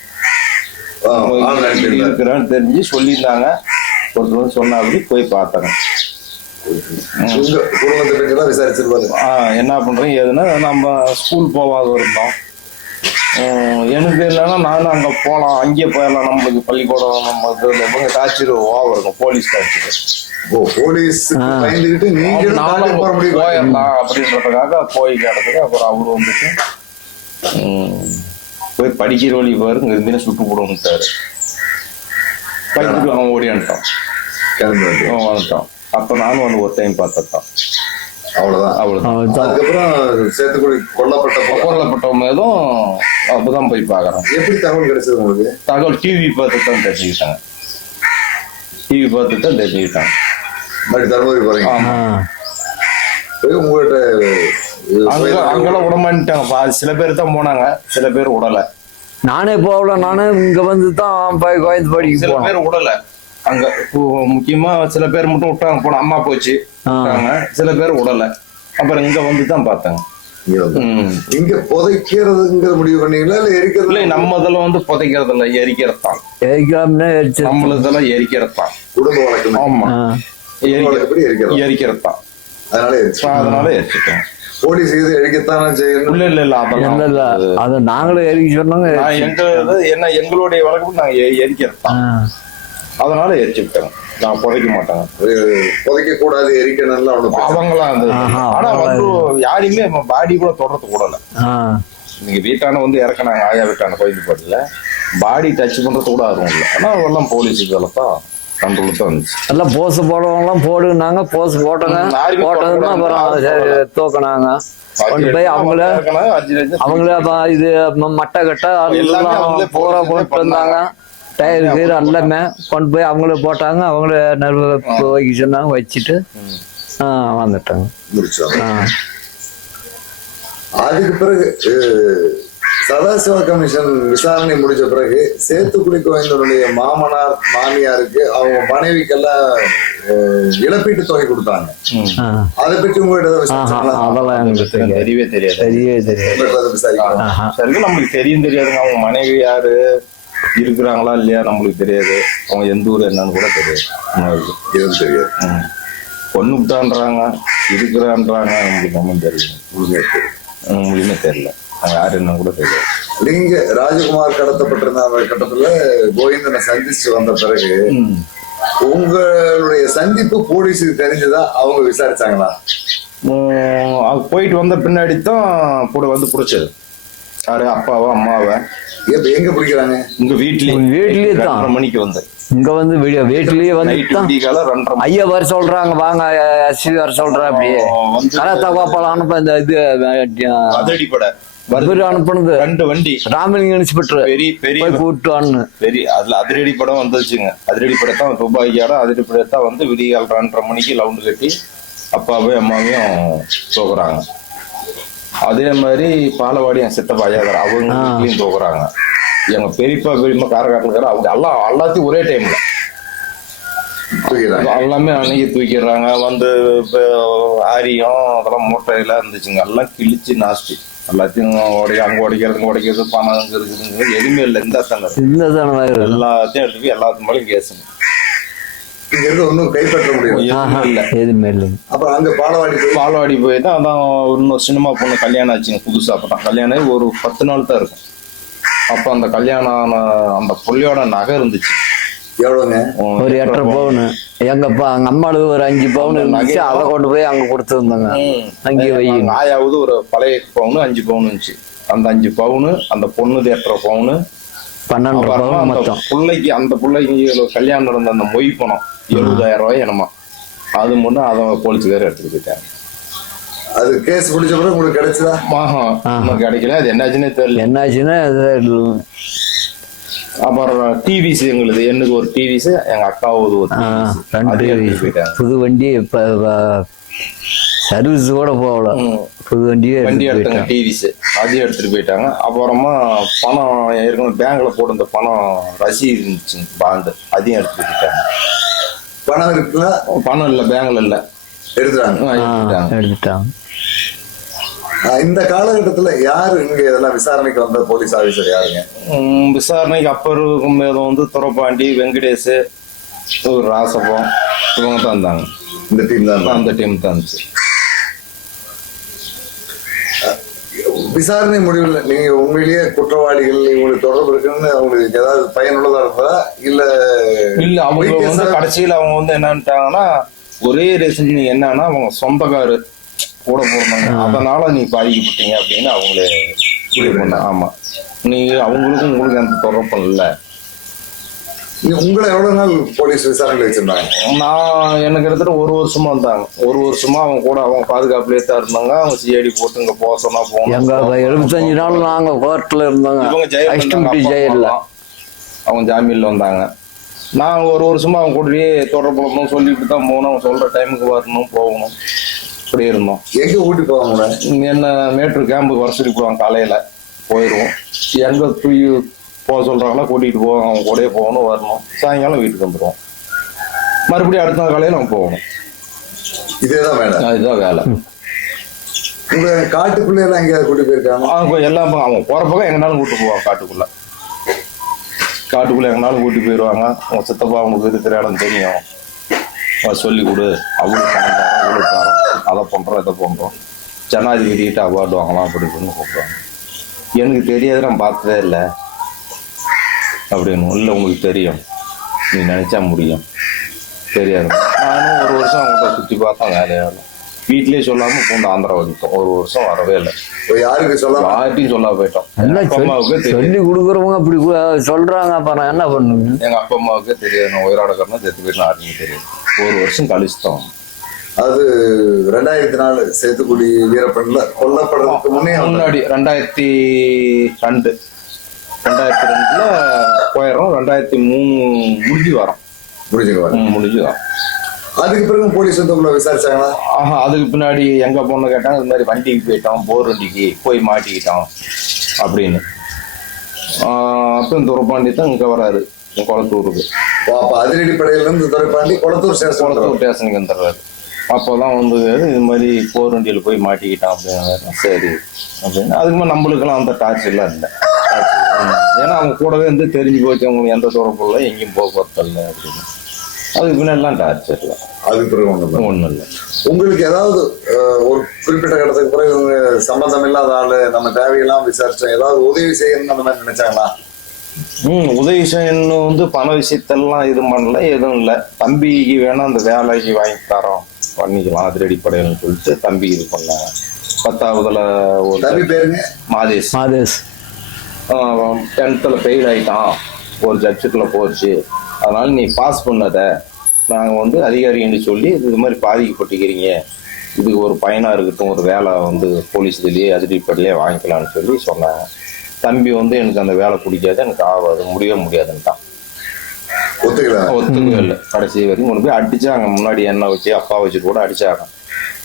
இருக்கிறான்னு தெரிஞ்சு சொல்லியிருந்தாங்க. ஒருத்தர் சொன்னா அப்படி போய் பார்த்தாங்க. என்ன பண்றோம் ஏதுன்னா, நம்ம ஸ்கூல் போகாத இருந்தோம். எனக்கு இல்லைன்னா நானும் அங்க போலாம், அங்கேயே போயிடலாம். நம்மளுக்கு பள்ளிக்கூடம் நம்ம டார்ச்சர் ஓவர் இருக்கும், போலீஸ் டார்ச்சர். போயிடலாம் அப்படின்றதுக்காக போய் கேட்டதுக்கு அப்புறம் அவரு வந்துட்டு போய் படிக்கிற வழி பாரு, இங்க இருந்தே சுட்டு போடுவோம்ட்டாரு. பைக்குக்கு அவன் ஓடியான்ட்டான், வந்துட்டான். அப்ப நானும் வந்து ஒரு டைம் பார்த்ததான். அவ்வளவுதான். அதுக்கப்புறம் சேத்துக்குடி கொல்லப்பட்டவங்களும் அப்பதான் போய் பாக்குறேன். எப்படி தகவல் கிடைச்சது உங்களுக்கு? தகவல் டிவி பார்த்து தான் தெரிஞ்சுக்கிட்டாங்க. தர்மபுரி போறீங்க? உங்கள்கிட்ட அங்கெல்லாம் விடமாட்டாங்க. சில பேர் தான் போனாங்க, சில பேர் விடல. நானே போகல. நானே இங்க வந்து தான் கோயந்து படிக்க. சில பேர் விடல. அங்க முக்கியமா சில பேர் மட்டும் விட்டாங்க, போன அம்மா போச்சு விட்டாங்க. சில பேர் விடல. அப்புறம் இங்க வந்து தான் பார்த்தாங்க. இங்க புதைக்கிறதுங்கிற முடிவு பண்ணீங்களா இல்ல எரிக்கிறது? இல்ல, நம்ம இதெல்லாம் வந்து புதைக்கிறது இல்ல, எரிக்கிறதான். நம்மளதெல்லாம் எரிக்கிறதான் குடும்ப வழக்கம். ஆமா, எரிக்கிறதான். அதனால எரிச்சிட்டோம். போலீஸ் இது எரிக்கத்தான் செய்யணும். இல்ல அது நாங்களும் எரிக்க சொன்னாங்க. என்ன எங்களுடைய வழக்கம் நாங்க எரிக்கிறதான். அதனால எரிச்சு விட்டாங்க. நான் புதைக்க மாட்டாங்க. புதைக்க கூடாது, எரிக்கணும் அவங்களாம். ஆனா வந்து யாரையுமே பாடி கூட தொடர்றது கூடல. நீங்க வீட்டான வந்து இறக்குனாங்க, ஆயா வீட்டான கோயில் பாட்டுல பாடி டச் பண்றது கூட ஆர்வம் இல்லை. ஆனா அவெல்லாம் போலீஸ் இதெல்லாம் கண்ட்ரோல் தான் இருந்துச்சு. எல்லாம் போஸ் போடுறவங்களாம் போடுனாங்க. போஸ் போட்டோங்க. போட்டதுன்னா அப்புறம் தூக்கினாங்க. கொண்டு போய் அவங்களே இது மட்டை கட்ட பூரா போட்டு வந்தாங்க. டயர் கீர் எல்லாமே கொண்டு போய் அவங்களே போட்டாங்க. அவங்களே நெருப்பு வைக்க சொன்னாங்க, வச்சுட்டு வந்துட்டாங்க. அதுக்கு பிறகு சதாசிவ கமிஷன் விசாரணை முடிஞ்ச பிறகு சேத்துக்குடி கோவிந்தனுடைய மாமனார் மாமியாருக்கு அவங்க மனைவிக்கெல்லாம் இழப்பீட்டு தொகை கொடுத்தாங்க. அதை பற்றி உங்ககிட்ட அதெல்லாம் எனக்கு தெரியவே தெரியாது. விசாரிக்கலாம். சரி, நம்மளுக்கு தெரியும் தெரியாதுங்க. அவங்க மனைவி யாரு இருக்கிறாங்களா இல்லையா நம்மளுக்கு தெரியாது. அவங்க எந்த ஊர் என்னன்னு கூட தெரியாது. எதுவும் தெரியாது. பொண்ணு விட்டான்றாங்க, இருக்கிறான்றாங்க. நம்மளுக்கு ஒன்றும் தெரியும். உங்களுமே தெரியல. யாரு என்ன கூட தெரியாது. நீங்க ராஜகுமார் கடத்தப்பட்டிருந்த அந்த கட்டத்துல கோவிந்தனை சந்திச்சு வந்த பிறகு உங்களுடைய சந்திப்பு போலீஸுக்கு தெரிஞ்சதா? அவங்க விசாரிச்சாங்களா? போயிட்டு வந்த பின்னாடி தான் கூட வந்து பிடிச்சது. யாரு? அப்பாவா அம்மாவை? எங்க பிடிக்கிறாங்க? உங்க வீட்லயே தான் 2:30 மணிக்கு வந்து இங்க வந்து வீட்லயே வந்து ஐயா வர சொல்றாங்க, வாங்க எஸ்பி வர சொல்றேன். அப்படியே கராத்தாப்பாலாம் இந்த இது அதிரடிப்படை அனுப்புனது 2 வண்டி ராமலிங்க இன்ஸ்பெக்டர் பெரிய கூட்டுவான்னு பெரிய அதுல அதிரடி படம் வந்துச்சுங்க. அதிரடி படம் தான் துபாய்க்கார அதிரடி படம் தான் வந்து விடிகால் 2:30 மணிக்கு லவுண்டு கட்டி அப்பாவையும் அம்மாவையும் தோக்குறாங்க. அதே மாதிரி பாலவாடி என் சித்தப்பா ஐயாக்கார அவங்க வீட்லயும் தோக்குறாங்க. எங்க பெரியப்பா பெரியம்மா காரக்காட்டில் அவங்க எல்லாத்தையும் ஒரே டைம்ல எல்லாமே அன்னைக்கு தூக்கிடுறாங்க. வந்து ஆரியம் அதெல்லாம் மூட்டையில இருந்துச்சுங்க. எல்லாம் கிழிச்சு நாஸ்தி எல்லாத்தையும் அங்க உடைக்கிறது பணம் இருக்குதுங்க. எதுவுமே இல்லை. இந்த எல்லாத்தையும் எடுத்து போய் எல்லாத்து மேலேயும் கேசுங்க. ஒன்னும் கைப்பற்ற முடியும். அப்புறம் அங்க பாலவாடி போய் தான் அதான் இன்னொரு சினிமா பொண்ணு கல்யாணம் ஆச்சுங்க புதுசா. அப்பதான் கல்யாணம் ஒரு 10 நாள் தான் இருக்கும். அப்ப அந்த கல்யாணம் அந்த புள்ளியோட நகை இருந்துச்சு. எவ்வளவுங்க? ஒரு 8.5 பவுன். எங்கப்பா அங்க அம்மாளுக்கு ஒரு 5 பவுன் இருந்துச்சு. அதை கொண்டு போய் அங்க கொடுத்துருந்தாங்க. அங்கேயே வை. ஆயாவது ஒரு பழைய பவுனு 5 பவுன் இருந்துச்சு. அந்த 5 பவுனு அந்த பொண்ணுது 8.5 பவுனு 12 பவுன் மொத்தம். அந்த பிள்ளைக்கு கல்யாணம் நடந்த அந்த மொய் பணம் 70,000 ரூபாய் என்னமா அது முன்னே அதை போலீஸ்காரர் எடுத்துட்டு போயிட்டாங்க. அது கேஸ் முடிச்ச பிறகு உங்களுக்கு கிடைச்சதா? கிடைக்கல. அது என்னாச்சுன்னே தெரியல. என்னாச்சுன்னா அப்புறம் டிவிஸ் எங்களுக்கு எனக்கு ஒரு டிவிஸ் எங்க அக்காவது ஒரு 2 புது வண்டி இப்ப சர்வீஸ் கூட போகல. புது வண்டி எடுத்தாங்க. டிவிஸ் அதையும் எடுத்துட்டு போயிட்டாங்க. அப்புறமா பணம் ஏற்கனவே பேங்க்ல போட்டு இந்த பணம் ரசீது இருந்துச்சு பாண்டு, அதையும் எடுத்துட்டு போயிட்டாங்க. பணம் இருக்குல்ல? பணம் இல்ல, பேங்க்ல இல்ல, எடுத்துட்டாங்க. இந்த காலகட்டத்துல யாரு இங்க இதெல்லாம் விசாரணைக்கு வந்த போலீஸ் ஆபீசர் யாருங்க? விசாரணைக்கு அப்பரும் வந்து துரப்பாண்டி, வெங்கடேஷ், ராசபம் இவங்க தான் இருந்தாங்க. இந்த டீம் தான். அந்த டீம் தான் இருந்துச்சு. விசாரணை முடிவில் நீங்க உண்மையிலேயே குற்றவாளிகள் உங்களுக்கு தொடர்பு இருக்குன்னு அவங்களுக்கு ஏதாவது பயனுள்ளதா இருந்ததா? இல்ல அவங்க வந்து கடைசியில அவங்க வந்து என்னன்னுட்டாங்கன்னா, ஒரே ரீசன் என்னன்னா அவங்க சொந்தக்காரு கூட போறாங்க, அதனால நீ பாதிக்கப்பட்டீங்க அப்படின்னு அவங்களே முடிவு பண்ண. ஆமா, நீங்க அவங்களுக்கும் உங்களுக்கு அந்த தொடர்பு இல்லை. உங்களை எவ்வளவு நாள் போலீஸ் விசாரணை வச்சிருந்தாங்க? நான் எனக்கு எடுத்துட்டு 1 வருஷமா இருந்தாங்க. 1 வருஷமா அவங்க கூட அவங்க பாதுகாப்புலேயே தான் இருந்தாங்க. அவங்க சிஐடி போட்டு இங்க போக சொன்னா போகணும். 75 நாள் நாங்க கோர்ட்ல இருந்தாங்க. இவங்க ஜெயில அவங்க ஜாமீன்ல வந்தாங்க. நான் 1 வருஷமா அவங்க கூடயே தொடர்பு சொல்லிட்டு தான் போகணும். அவங்க சொல்ற டைமுக்கு வரணும், போகணும், இப்படி இருந்தோம். எங்க ஊட்டி போவாங்க? என்ன மேட்டூர் கேம்புக்கு வர சொல்லி போவாங்க. காலையில போயிடுவோம். எங்க போக சொல்றாங்களா கூட்டிகிட்டு போவோம். அவங்க கூடயே போகணும், வரணும். சாயங்காலம் வீட்டுக்கு வந்துடுவோம். மறுபடியும் அடுத்த நாள் காலையில அவங்க போகணும். இதேதான் வேலை. இதுதான் வேலை. உங்க காட்டுக்குள்ள எல்லாம் எங்கேயாவது கூட்டி போயிருக்காங்க? அவங்க எல்லாம் அவங்க போற பக்கம் எங்கனாலும் கூட்டு போவாங்க. காட்டுக்குள்ள எங்கனாலும் கூட்டி போயிடுவாங்க. அவங்க சித்தப்பா அவங்களுக்கு இருக்கிற இடம் தெரியும். சொல்லி கொடு, அவங்களுக்கு பணம் தரோம், அவங்களுக்கு தரோம், அதை பண்றோம், இதை பண்றோம், ஜனாதிபதிக்கிட்ட அவார்டு வாங்கலாம் அப்படி இப்படின்னு கூப்பிடுவாங்க. எனக்கு தெரியாது, நான் பார்த்ததே இல்லை அப்படின்னு. இல்லை உங்களுக்கு தெரியும், நீ நினைச்சா முடியும், தெரியாது. நானும் 1 வருஷம் அவங்கள்ட்ட சுற்றி பார்த்தேன். வேலையால வீட்லயே சொல்லாம பூண்டு ஆந்திரா வந்துட்டோம். 1 வருஷம் வரவே இல்லை. யாருக்கு சொல்லாம? யார்ட்டையும் சொல்லாம போயிட்டோம். சொல்லி கொடுக்குறவங்க அப்படி சொல்றாங்க. அப்புறம் என்ன பண்ணுங்க? எங்க அப்பா அம்மாவுக்கே தெரியாது. நான் உயிரோடக்கிறேன்னா செத்து போயிட்டு யாருக்கும் தெரியாது. 1 வருஷம் கழிச்சிட்டோம். அது 2004 சேத்துக்குடி வீரப்பன்ல கொல்லப்படுறதுக்கு முன்னாடி 2002 போயிடுறோம். 2003 முடிஞ்சு வரோம். அதுக்கு பிறகு போலீஸ் வந்து உங்களை விசாரிச்சாங்களா? அதுக்கு பின்னாடி எங்க பொண்ணு கேட்டாங்க, இந்த மாதிரி வண்டிக்கு போயிட்டோம், போர் வண்டிக்கு போய் மாட்டிக்கிட்டோம் அப்படின்னு. அப்போ துரைப்பாண்டி தான் இங்கே வராரு குளத்தூருக்கு. அப்ப அதிரடிப்படையில இருந்து துரைப்பாண்டி குளத்தூர் ஸ்டேஷனுக்கு வந்துடுறாரு. அப்போதான் வந்து இது மாதிரி போர் வண்டியில் போய் மாட்டிக்கிட்டான் அப்படின்னு. சரி அப்படின்னு அதுக்கு மேலே நம்மளுக்கெல்லாம் அந்த டார்ச்சர்லாம் இல்லை. ஏன்னா அவங்க கூடவே வந்து தெரிஞ்சு போச்சு அவங்களுக்கு எந்த தொடர்பு இல்லை, எங்கேயும் போக்குவரத்து அப்படின்னு. அதுக்கு பின்னாடிலாம் டார்ச்சர் இல்லை. அதுக்கு பிறகு ஒன்றும் இல்லை. உங்களுக்கு ஏதாவது ஒரு குறிப்பிட்ட கட்டத்துக்கு பிறகு இவங்க சம்பந்தம் இல்லாத ஆளு நம்ம தேவையெல்லாம் விசாரிச்சோம் ஏதாவது உதவி செய்யணும்னு அந்த மாதிரி நினைச்சாங்களா? உதவி செய்யணும் வந்து பண விஷயத்தெல்லாம் இது பண்ணல, எதுவும் இல்லை. தம்பிக்கு வேணா அந்த வேலைக்கு வாங்கி தரோம் பண்ணிக்கலாம் அதிரடிப்படையில்னு சொல்லிட்டு தம்பி இது பண்ணாங்க. 10ஆவதுல ஒரு தம்பி பேருங்க மாதேஷ். 10th ஃபெயில் ஆயிட்டான், ஒரு சப்ஜெக்ட்ல போச்சு, அதனால நீ பாஸ் பண்ணத நாங்கள் வந்து அதிகாரின்னு சொல்லி இது மாதிரி பாதிக்கப்பட்டுக்கிறீங்க, இதுக்கு ஒரு பயனாக இருக்கட்டும், ஒரு வேலை வந்து போலீஸ் இதுலேயே அதிரடிப்படையிலே வாங்கிக்கலாம்னு சொல்லி சொன்னாங்க. தம்பி வந்து எனக்கு அந்த வேலை பிடிக்காது, எனக்கு ஆகாது, முடியாதுன்ட்டான். ஒத்துக்கவே இல்லை. கடைசி வரைக்கும் கொண்டு போய் அடிச்சாங்க. முன்னாடி எண்ணெய் வச்சு அப்பா வச்சுட்டு கூட அடிச்சாங்க.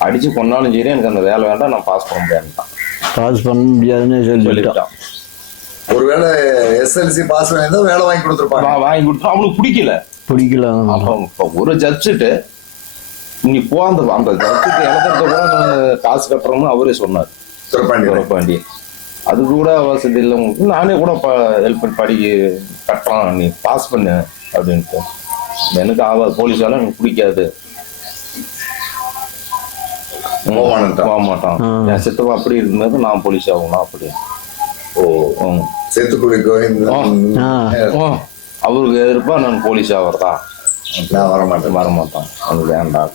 அடிச்சு கொண்டாலும் சரி எனக்கு அந்த வேலை வேண்டாம், நான் பாஸ் பண்ண முடியாதுன்ட்டான். பாஸ் பண்ண முடியாதுன்னு சொல்லிட்டான். ஒருவேளை SLC பாஸ் பண்ணி வேலை வாங்கி கொடுத்துருப்பாங்க. வாங்கி கொடுத்தா அவனுக்கு பிடிக்கல. அப்போ ஒரு ஜட்ஜிட்டு நீ போ அந்த ஜட்ஜுக்கு இழக்கிறத கூட நான் காசு கட்டுறோம்னு அவரே சொன்னார் துரைப்பாண்டி. அது கூட வசதி இல்லை உங்களுக்கு, நானே கூட ஹெல்ப் பண்ணி கட்டலாம், நீ பாஸ் பண்ணு அப்படின்ட்டு. எனக்கு ஆகாது, போலீஸால எனக்கு பிடிக்காது, போக மாட்டான். என் சித்தப்பா அப்படி இருக்கும்போது நான் போலீஸ் ஆகணும் அப்படி. அவருக்கு எதிர்ப்பா நான் போலீஸ் ஆகிறதா, நான் வரமாட்டான் அது வேண்டாம்.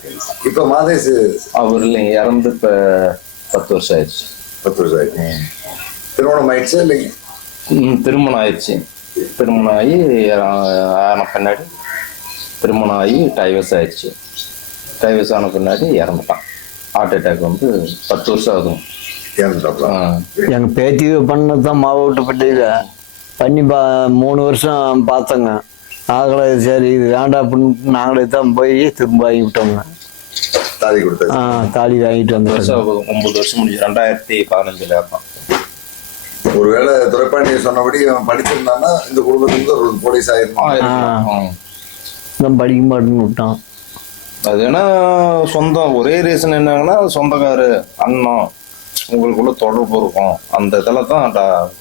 இப்ப மாதேஷ் அவர் இல்லைங்க, இறந்து இப்ப 10 வருஷம் ஆயிடுச்சு. 10 வருஷம் ஆயிடுச்சு. திருமணம் ஆயிடுச்சு இல்லைங்க? திருமணம் ஆயிடுச்சு. திருமணம் ஆகி ஆன பின்னாடி திருமணம் ஆகி டைவர்ஸ் ஆயிடுச்சு. டைவர்ஸ் ஆன பின்னாடி இறந்துட்டான். ஹார்ட் அட்டாக் வந்து 10 வருஷம் ஆகும். எங்க பேத்தி பண்ணதான் மாவட்டப்பட்டியில பண்ணி 3 வருஷம் பார்த்தோங்க. ஆகலை, சரி இது வேண்டாம் அப்படின்னு நாங்களே தான் போய் திரும்ப வாங்கி விட்டோங்க. தாலி வாங்கிட்டு வந்தோம். 9 வருஷம் முடிஞ்சு 2015 இருப்பான். ஒருவேளை துரைப்பாண்டி சொன்னபடி அவன் படிச்சிருந்தான்னா இந்த குடும்பத்துக்கு ஒரு போலீஸ் ஆயிருந்தான். படிக்க மாட்டேன்னு விட்டான். அது ஏன்னா சொந்தம், ஒரே ரீசன் என்னங்கன்னா சொந்தக்காரு அண்ணன் உங்களுக்குள்ள தொடர்பு இருக்கும், அந்த இதில் தான்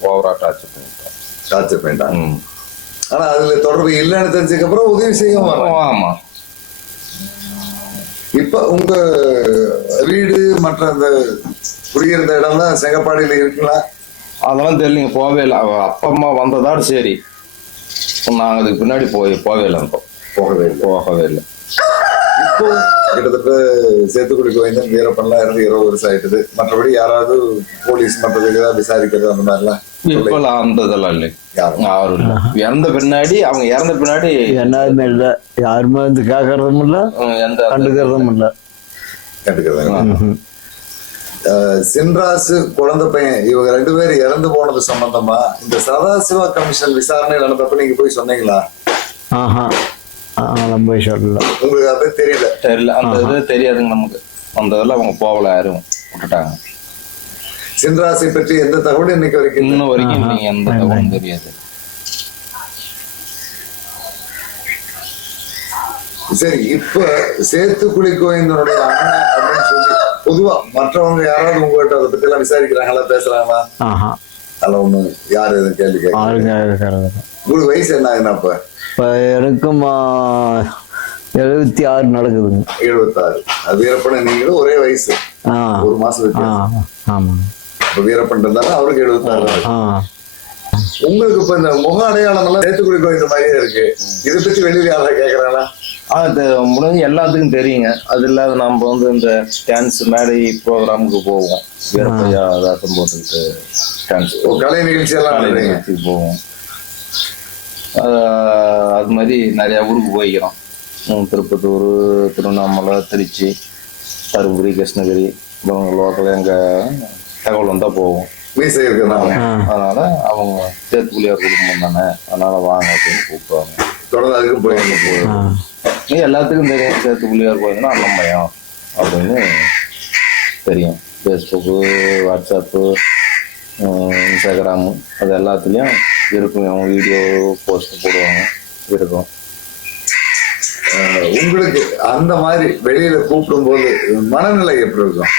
ஓவரா டார்ச்சர் பண்ணிட்டான். ஆனா அதுல தொடர்பு இல்லைன்னு தெரிஞ்சதுக்கு அப்புறம் உதவி செய்யும். ஆமா. இப்ப உங்க வீடு மற்ற அந்த குடியிருந்த இடம் தான் செங்கப்பாடியில இருக்குங்களா? அதெல்லாம் தெரியலங்க, போவே இல்லை. அப்பா அம்மா வந்ததாடு சரி, நாங்கள் அதுக்கு பின்னாடி போகவே இல்லை. போகவே இல்லை. இப்போ கிட்டத்தட்ட சேத்துக்குடி கோவிந்தன் வீரப்பன்லாம் இருந்து 20 வருஷம் ஆயிட்டுது. மற்றபடி யாராவது போலீஸ் மற்றது விசாரிக்கிறது அந்த மாதிரிலாம் இப்பெல்லாம் அந்த இதெல்லாம் இல்லை, யாரும் இல்லை. இறந்த பின்னாடி அவங்க இறந்த பின்னாடி எல்லாருமே இல்லை, யாருமே வந்து கேட்கறதும் இல்லை, எந்த கண்டுக்கிறதும் இல்லை. சின்ராசு குழந்தை பையன் இவங்க 2 பேரும் இறந்து போனது சம்பந்தமா இந்த சதாசிவா கமிஷன் விசாரணை நடந்தப்ப நீங்க போய் சொன்னீங்களா? போய் சொல்லல. உங்களுக்கு அது தெரியல? அந்த இது தெரியாதுங்க நமக்கு. அந்த இதெல்லாம் அவங்க போகல, யாரும் விட்டுட்டாங்க. சின்ராசை பற்றி எந்த தகவலும் இன்னைக்கு வரைக்கும் இன்னும் வரைக்கும் நீங்க எந்த தகவலும் தெரியாது. சரி, இப்ப சேத்துக்குழி கோவிந்தனுடைய அண்ணன் அப்படின்னு சொல்லி பொதுவா மற்றவங்க யாராவது உங்ககிட்ட அதை பத்தி எல்லாம் விசாரிக்கிறாங்களா, பேசுறாங்களா? அதெல்லாம் ஒண்ணு யாரு எதுவும் கேள்வி கேட்க. உங்களுக்கு வயசு என்ன ஆகுதுன்னா? இப்ப எனக்கும் 76 நடக்குதுங்க. 76. அது வீரப்பன் நீங்களும் ஒரே வயசு, 1 மாசம் வித்தியாசம். ஆமா. இப்ப வீரப்பன் இருந்தாலும் அவருக்கு 76. உங்களுக்கு இப்ப இந்த முக அடையாளம் எல்லாம் சேத்துக்குழி கோவிந்த மாதிரியே இருக்கு. இதை பத்தி வெளியில யாராவது கேக்குறாங்களா? அது முடிஞ்சு எல்லாத்துக்கும் தெரியுங்க. அது இல்லாத நம்ம வந்து இந்த டான்ஸ் மேடை ப்ரோக்ராமுக்கு போவோம், வீரப்பையா அதாட்டம் போட்டுக்கிட்டு டான்ஸ் கலை நிகழ்ச்சி எல்லாம் போவோம். அது மாதிரி நிறைய ஊருக்கு போய்க்கிறோம். திருப்பத்தூர், திருவண்ணாமலை, திருச்சி, தருமபுரி, கிருஷ்ணகிரி, லோக்கல் எங்க தகவல் வந்தா போவோம். அதனால அவங்க சேத்துக்குழியார் குடும்பம் தானே, அதனால வாங்க அப்படின்னு கூப்பிடுவாங்க. தொடர்ந்து அதுக்கும் போய் எல்லாத்துக்கும் தெரியும், சேத்துக்குழியார் கோயில்னா அண்ணன் பையன் அப்படின்னு தெரியும். ஃபேஸ்புக்கு, வாட்ஸ்அப்பு, இன்ஸ்டாகிராமு அது எல்லாத்துலேயும் இருக்கும். அவங்க வீடியோ போஸ்ட் போடுவாங்க, இருக்கும். உங்களுக்கு அந்த மாதிரி வெளியில கூப்பிடும் போது மனநிலை எப்படி இருக்கும்?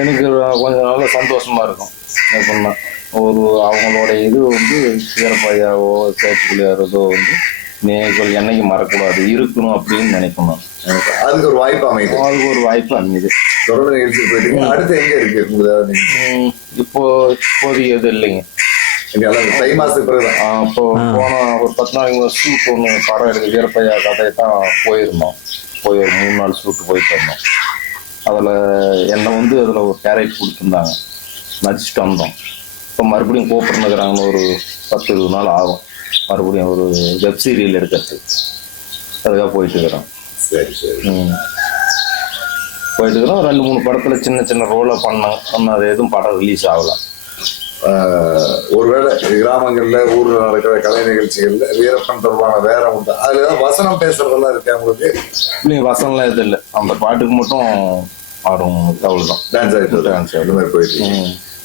எனக்கு கொஞ்சம் நல்ல சந்தோஷமா இருக்கும். எப்படின்னா அவங்களோட இது வந்து வீரப்பையாவோ சேத்துக்குள்ளியாரதோ வந்து நீங்கள் என்னைக்கு மறக்கூடாது, இருக்கணும் அப்படின்னு நினைக்கணும். அதுக்கு ஒரு வாய்ப்பு அமைது. அதுக்கு ஒரு வாய்ப்பு அமைது. தொடர்ந்து நிகழ்ச்சி போயிட்டீங்க. அடுத்து எங்க இருக்கு? இப்போதைக்கு எது இல்லைங்க. தை மாசத்துக்கு பிறகுதான். இப்போ போன ஒரு 10 நாளைக்கு ஷூட் ஒன்று படம் எடுக்க வீரப்பையா கதையை தான் போயிருந்தோம். போய் ஒரு 3 நாள் ஷூட்டு போயிட்டு வந்தோம். அதில் என்னை வந்து அதில் ஒரு கேரக்டர் கொடுத்துருந்தாங்க, நடிச்சுட்டு வந்தோம். இப்போ மறுபடியும் கூப்பிட்டுருந்துக்கிறாங்கன்னு ஒரு 10-20 நாள் ஆகும். மறுபடியும் ஒரு வெப் சீரியல் எடுக்கிறது, அதுக்காக போயிட்டு இருக்கிறோம். சரி சரி. போயிட்டு இருக்கிறோம். 2-3 படத்துல சின்ன சின்ன ரோலை பண்ணோம். அது எதுவும் படம் ரிலீஸ் ஆகலாம். ஒருவேளை கிராமங்கள்ல ஊர்ல நடக்கிற கலை நிகழ்ச்சிகள்ல வீரப்பன் தொடர்பான வேற உண்டு, அதுல ஏதாவது வசனம் பேசுறதெல்லாம் இருக்கா உங்களுக்கு? இல்லைங்க, வசனம்லாம் எதுவும் இல்லை. அந்த பாட்டுக்கு மட்டும் ஆடும், அவ்வளவுதான். டான்ஸ் ஆகிட்டு அந்த மாதிரி போயிட்டு.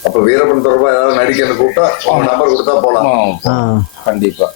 அப்ப வீரப்பன் தொடர்பா ஏதாவது நடிக்கணும் கூப்பிட்டா உங்க நம்பர் கொடுத்தா போலாம். கண்டிப்பா.